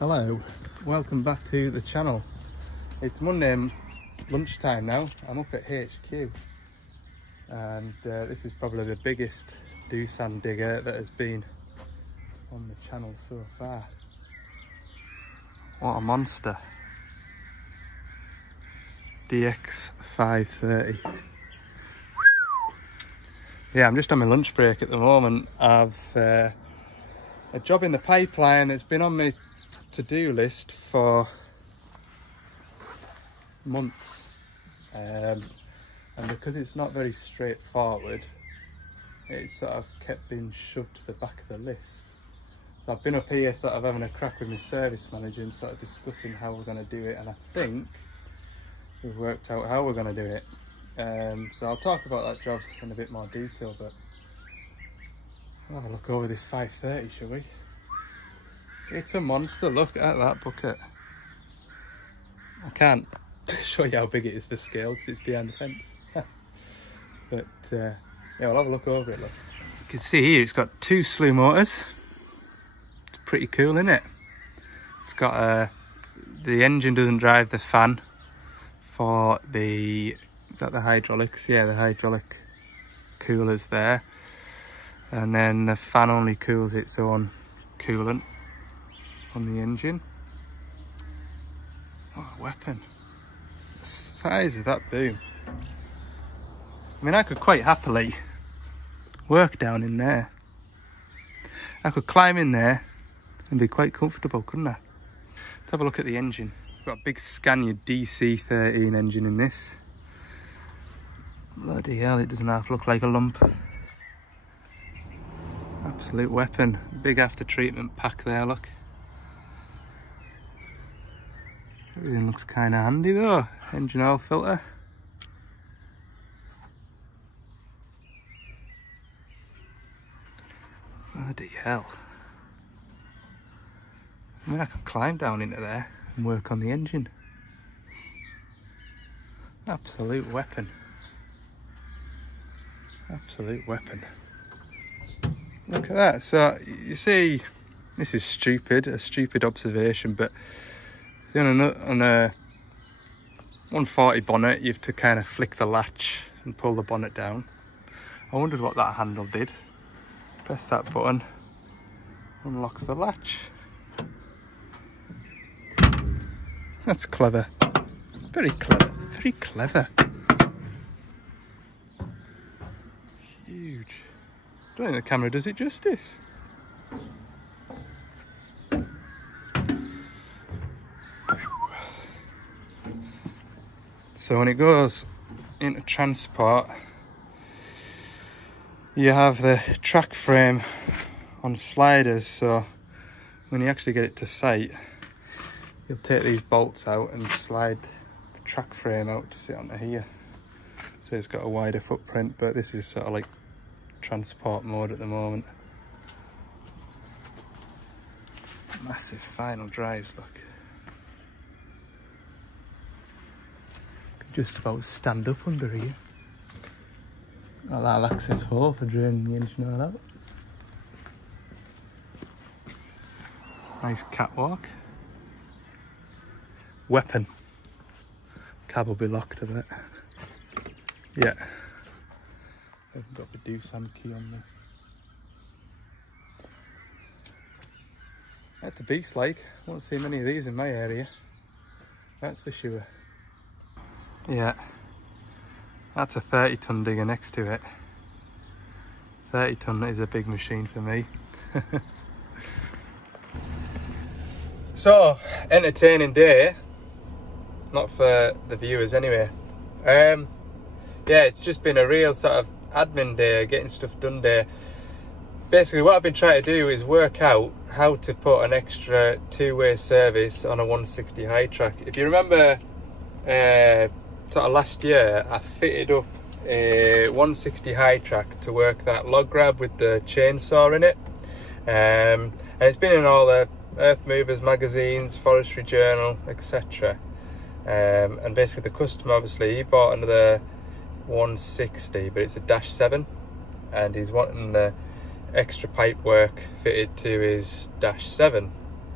Hello, welcome back to the channel. It's Monday lunchtime now. I'm up at HQ and this is probably the biggest Doosan digger that has been on the channel so far. What a monster. DX530. Yeah, I'm just on my lunch break at the moment. I've a job in the pipeline that's been on my to-do list for months, and because it's not very straightforward, it's sort of kept being shoved to the back of the list. So I've been up here sort of having a crack with my service manager and sort of discussing how we're going to do it, and I think we've worked out how we're going to do it. So I'll talk about that job in a bit more detail, but we'll have a look over this 530, shall we? It's a monster. Look at that bucket. I can't show you how big it is for scale because it's behind the fence. But yeah, we'll have a look over it. Look. You can see here it's got two slew motors. It's pretty cool, isn't it? It's got the engine doesn't drive the fan for the, is that the hydraulics? Yeah, the hydraulic coolers there. And then the fan only cools its own coolant on the engine. What a weapon. The size of that boom. I mean, I could quite happily work down in there. I could climb in there and be quite comfortable, couldn't I? Let's have a look at the engine. We've got a big Scania DC13 engine in this. Bloody hell, it doesn't half look like a lump. Absolute weapon. Big after treatment pack there, look. Everything looks kind of handy though. Engine oil filter. Bloody hell. I mean, I could climb down into there and work on the engine. Absolute weapon. Absolute weapon. Look at that. So you see, this is stupid, a stupid observation, but on a 140 bonnet, you have to kind of flick the latch and pull the bonnet down. I wondered what that handle did. Press that button, unlocks the latch. That's clever. Very clever. Very clever. Huge. I don't think the camera does it justice. So when it goes into transport, you have the track frame on sliders, so when you actually get it to site, you'll take these bolts out and slide the track frame out to sit onto here. So it's got a wider footprint, but this is sort of like transport mode at the moment. Massive final drives, look. Just about stand up under here. Oh, that'll access hole for draining the engine oil out. Nice catwalk. Weapon. Cab will be locked, I bet. Yeah. I've got the Doosan key on there. That's a beast, like. Won't see many of these in my area. That's for sure. Yeah, that's a 30-ton digger next to it. 30-ton is a big machine for me. So, entertaining day. Not for the viewers anyway. Yeah, it's just been a real sort of admin day, getting stuff done day. Basically what I've been trying to do is work out how to put an extra two-way service on a 160 Hi-Track. If you remember, sort of last year, I fitted up a 160 Hi-Track to work that log grab with the chainsaw in it, and it's been in all the Earth Movers magazines, Forestry Journal, etc. And basically the customer, obviously, he bought another 160, but it's a -7, and he's wanting the extra pipe work fitted to his -7.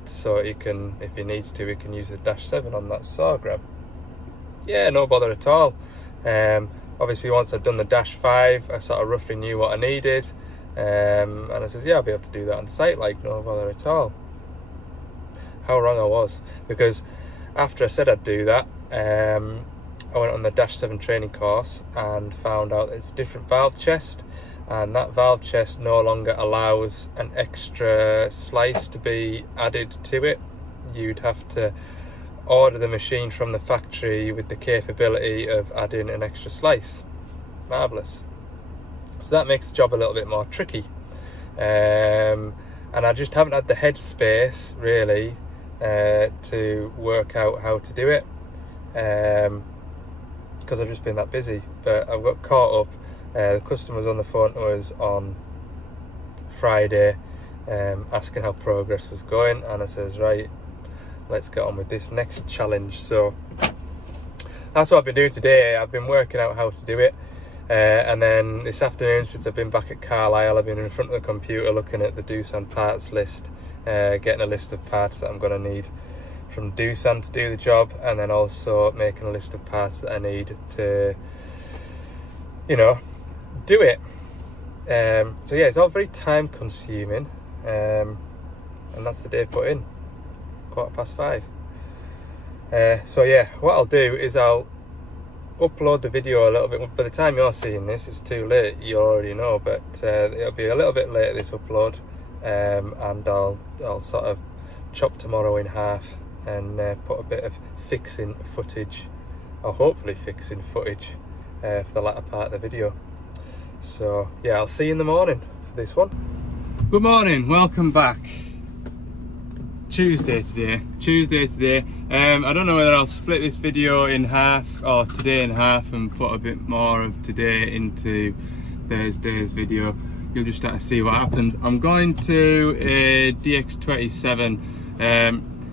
so he can, if he needs to, he can use the Dash 7 on that saw grab. Yeah, no bother at all. Obviously once I'd done the Dash 5, I sort of roughly knew what I needed, and I says, yeah, I'll be able to do that on site, like no bother at all. How wrong I was, because after I said I'd do that, I went on the Dash 7 training course and found out it's a different valve chest, and that valve chest no longer allows an extra slice to be added to it. You'd have to order the machine from the factory with the capability of adding an extra slice. Marvellous. So that makes the job a little bit more tricky, and I just haven't had the headspace really to work out how to do it, because I've just been that busy. But I've got caught up. The customer was on the phone to us on Friday, asking how progress was going, and I says, right, let's get on with this next challenge. So that's what I've been doing today. I've been working out how to do it, and then this afternoon, since I've been back at Carlisle, I've been in front of the computer looking at the Doosan parts list, getting a list of parts that I'm going to need from Doosan to do the job, and then also making a list of parts that I need to, you know, do it. So yeah, it's all very time consuming, and that's the day put in, 5:15. So yeah, what I'll do is I'll upload the video a little bit. By the time you're seeing this, it's too late, you already know, but it'll be a little bit later, this upload, and I'll sort of chop tomorrow in half and put a bit of fixing footage, or hopefully fixing footage, for the latter part of the video. So yeah, I'll see you in the morning for this one. Good morning, welcome back. Tuesday today. I don't know whether I'll split this video in half, or today in half, and put a bit more of today into Thursday's video. You'll just have to see what happens. I'm going to a DX27.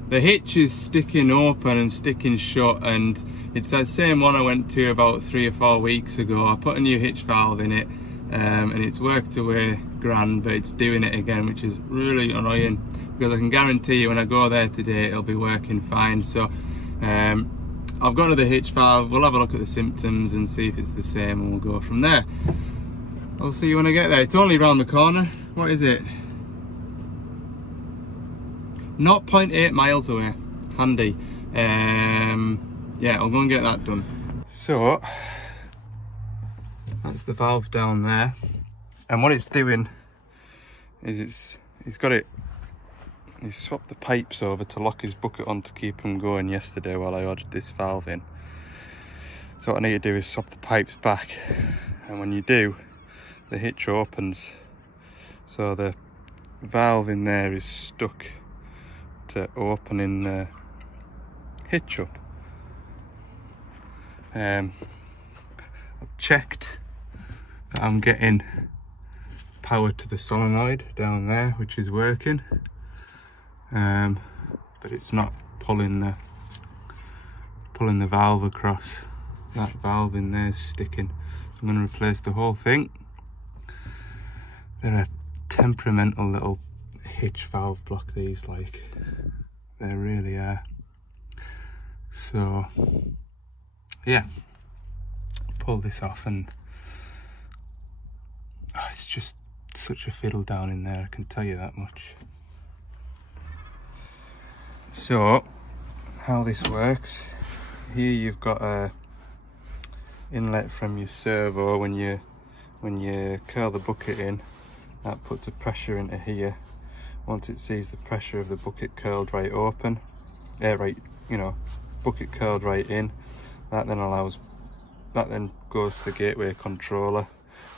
The hitch is sticking open and sticking shut, and it's that same one I went to about 3 or 4 weeks ago. I put a new hitch valve in it, and it's worked away grand, but it's doing it again, which is really annoying, because I can guarantee you when I go there today it'll be working fine. So I've got another hitch valve. We'll have a look at the symptoms and see if it's the same, and we'll go from there. I'll see you when I get there. It's only around the corner. What is it? 0.8 miles away. Handy. Yeah, I'll go and get that done. So that's the valve down there, and what it's doing is he's swapped the pipes over to lock his bucket on to keep him going yesterday while I ordered this valve in. So what I need to do is swap the pipes back, and when you do, the hitch opens. So the valve in there is stuck to opening the hitch up. I've checked that I'm getting power to the solenoid down there, which is working, but it's not pulling the valve across. That valve in there is sticking. So I'm going to replace the whole thing. They're a temperamental little hitch valve block, these, like, they really are. So yeah, pull this off, and it's just such a fiddle down in there, I can tell you that much. So how this works, here you've got a inlet from your servo. When you curl the bucket in, that puts a pressure into here. Once it sees the pressure of the bucket curled right open, bucket curled right in, that then goes to the gateway controller,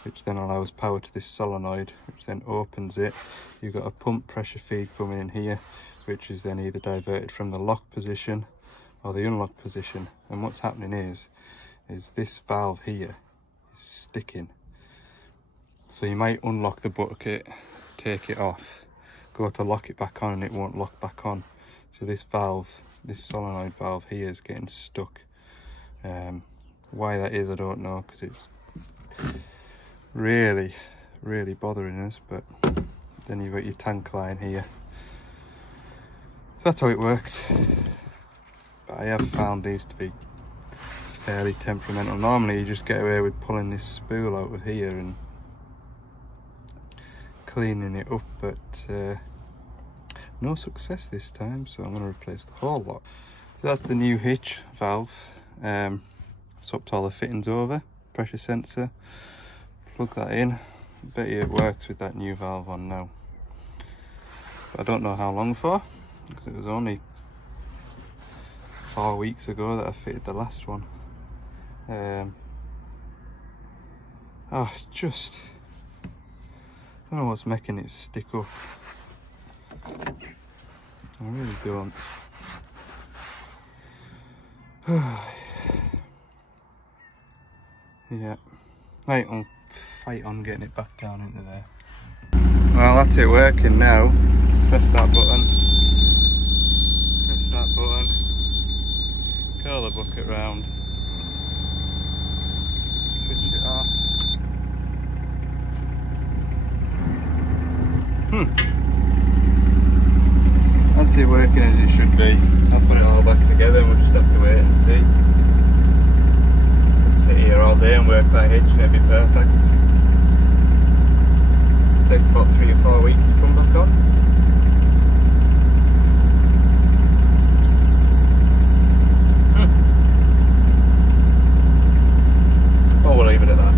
which then allows power to this solenoid, which then opens it. You've got a pump pressure feed coming in here, which is then either diverted from the lock position or the unlock position. And what's happening is this valve here is sticking. So you might unlock the bucket, take it off, go to lock it back on, and it won't lock back on. So this solenoid valve here is getting stuck. Why that is, I don't know, because it's really bothering us. But then you've got your tank line here, That's how it works. But I have found these to be fairly temperamental. Normally you just get away with pulling this spool out of here and cleaning it up, but no success this time, so I'm going to replace the whole lot. So that's the new hitch valve. Swapped all the fittings over, pressure sensor, plug that in. I bet you it works with that new valve on now. But I don't know how long for, because it was only 4 weeks ago that I fitted the last one. Oh, it's just, I don't know what's making it stick up. I really don't. Yeah, right, I'll fight on getting it back down into there. Well, that's it working now. Press that button. Press that button. Curl the bucket round. Switch it off. That's it working as it should be. I'll put it all back together and we'll just have to wait and see. I'll sit here all day and work that hitch and it'll be perfect. It takes about 3 or 4 weeks to come back on. Oh, we'll leave it at that.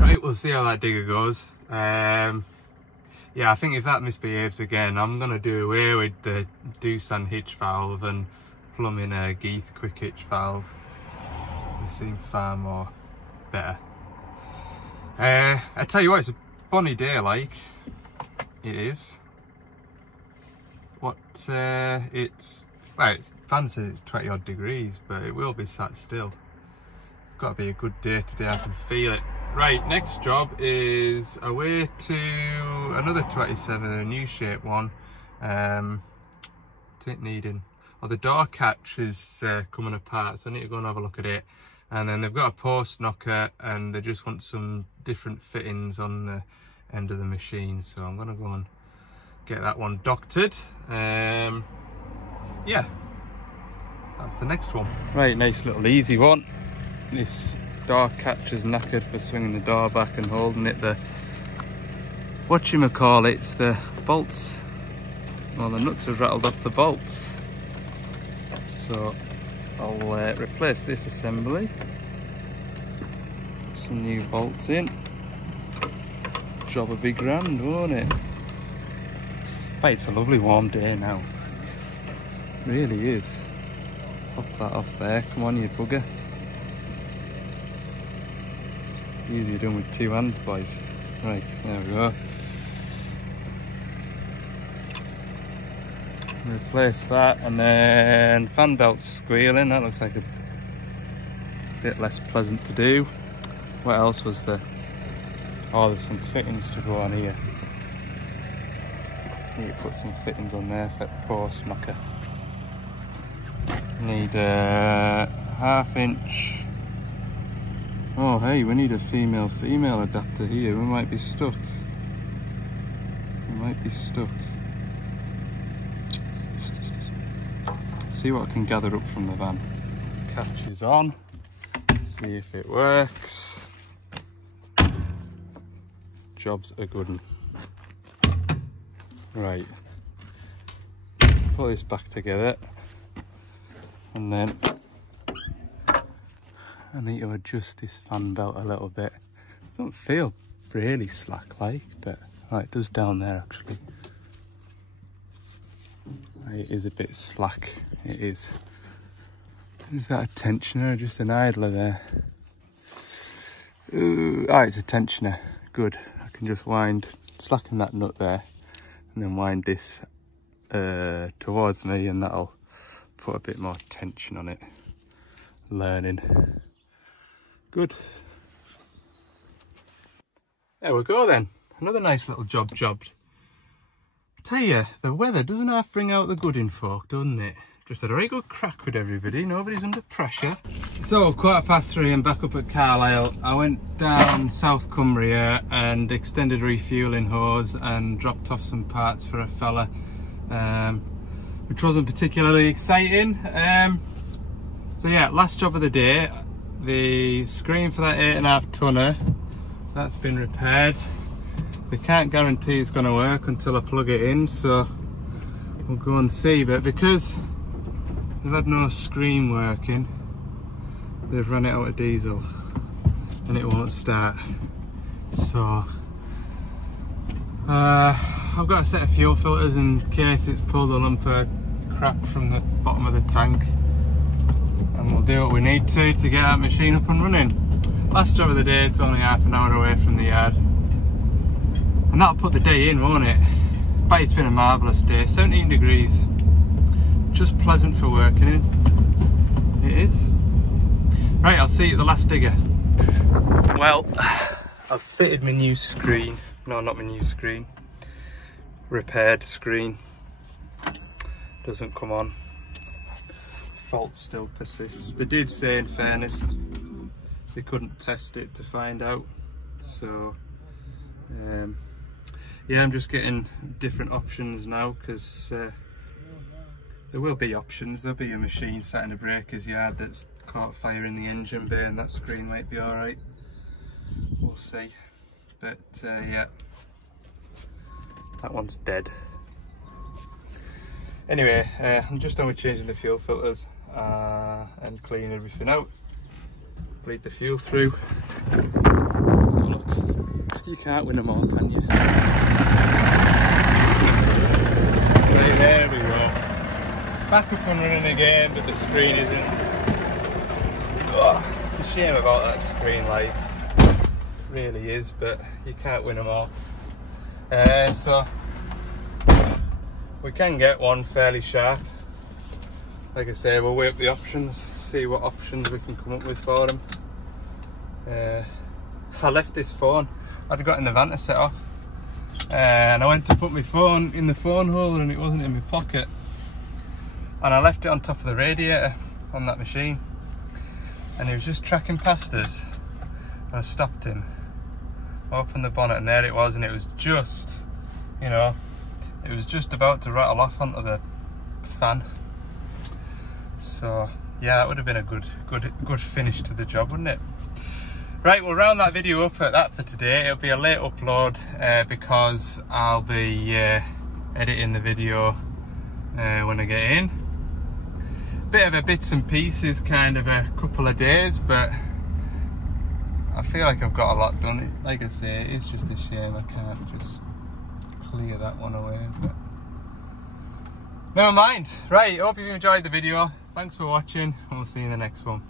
Right, we'll see how that digger goes. Yeah, I think if that misbehaves again, I'm going to do away with the Doosan hitch valve and plumb in a Geith quick hitch valve. They seem far more better. I tell you what, it's a bonny day, like. It is. What, it's, well, it's fancy, it's 20 odd degrees, but it will be sat still. It's got to be a good day today, I can feel it. Right, next job is away to another 27, a new shape one. It needing, oh, the door catch is coming apart, so I need to go and have a look at it. And then they've got a post knocker and they just want some different fittings on the end of the machine, so I'm gonna go and get that one doctored. Yeah, that's the next one. Right, nice little easy one. This door catch is knackered for swinging the door back and holding it. The whatchamacallit's the bolts, well, the nuts have rattled off the bolts, so I'll replace this assembly, put some new bolts in. Job will be grand, won't it? But it's a lovely warm day now, it really is. Pop that off there, come on you bugger. Easier done with 2 hands, boys. Right, there we go. Replace that, and then fan belt's squealing. That looks like a bit less pleasant to do. What else was there? Oh, there's some fittings to go on here. Need to put some fittings on there for the post knocker. Need a 1/2 inch. Oh hey, we need a female-female adapter here. We might be stuck. We might be stuck. See what I can gather up from the van. Catch is on. See if it works. Job's a good one. Right. Put this back together. And then I need to adjust this fan belt a little bit. Don't feel really slack like, but right, it does down there actually. Right, it is a bit slack, it is. Is that a tensioner or just an idler there? Ooh, oh, it's a tensioner, good. I can just slacken that nut there and then wind this towards me, and that'll put a bit more tension on it. Learning. Good. There we go then. Another nice little job jobbed. I tell you, the weather doesn't half bring out the good in folk, doesn't it? Just had a very good crack with everybody. Nobody's under pressure. So 3:15 and back up at Carlisle. I went down South Cumbria and extended refueling hose and dropped off some parts for a fella. which wasn't particularly exciting. So yeah, last job of the day, the screen for that 8.5 tonner, that's been repaired. They can't guarantee it's going to work until I plug it in, so we'll go and see. But because they've had no screen working, they've run it out of diesel and it won't start. So I've got a set of fuel filters in case it's pulled a lump of crap from the bottom of the tank, and we'll do what we need to get that machine up and running. Last job of the day, it's only half an hour away from the yard, and that'll put the day in, won't it? But it's been a marvellous day, 17 degrees, just pleasant for working in. It is. Right, I'll see you at the last digger. Well, I've fitted my new screen. No, not my new screen. Repaired screen. Doesn't come on. Fault still persists. They did say, in fairness, they couldn't test it to find out. So, yeah, I'm just getting different options now, because there will be options. There'll be a machine sat in a breaker's yard that's caught fire in the engine bay, and that screen might be alright. We'll see. But yeah, that one's dead. Anyway, I'm just done with changing the fuel filters and cleaning everything out. Bleed the fuel through. So look, you can't win them all, can you? Right, there we go. Back up and running again, but the screen isn't. Oh, it's a shame about that screen light. Really is, but you can't win them all. So we can get one fairly sharp. Like I say, we'll weigh up the options, see what options we can come up with for them. I left this phone, I'd got in the van to set off, and I went to put my phone in the phone holder and it wasn't in my pocket, and I left it on top of the radiator on that machine, and he was just tracking past us. I stopped him, opened the bonnet, and there it was, and it was just, you know, it was just about to rattle off onto the fan. So yeah, that would have been a good finish to the job, wouldn't it? Right, we'll round that video up at that for today. It'll be a late upload because I'll be editing the video when I get in. Bit of a bits and pieces kind of a couple of days, but I feel like I've got a lot done. Like I say, it's just a shame I can't just clear that one away, but never mind. Right, hope you enjoyed the video. Thanks for watching, and we'll see you in the next one.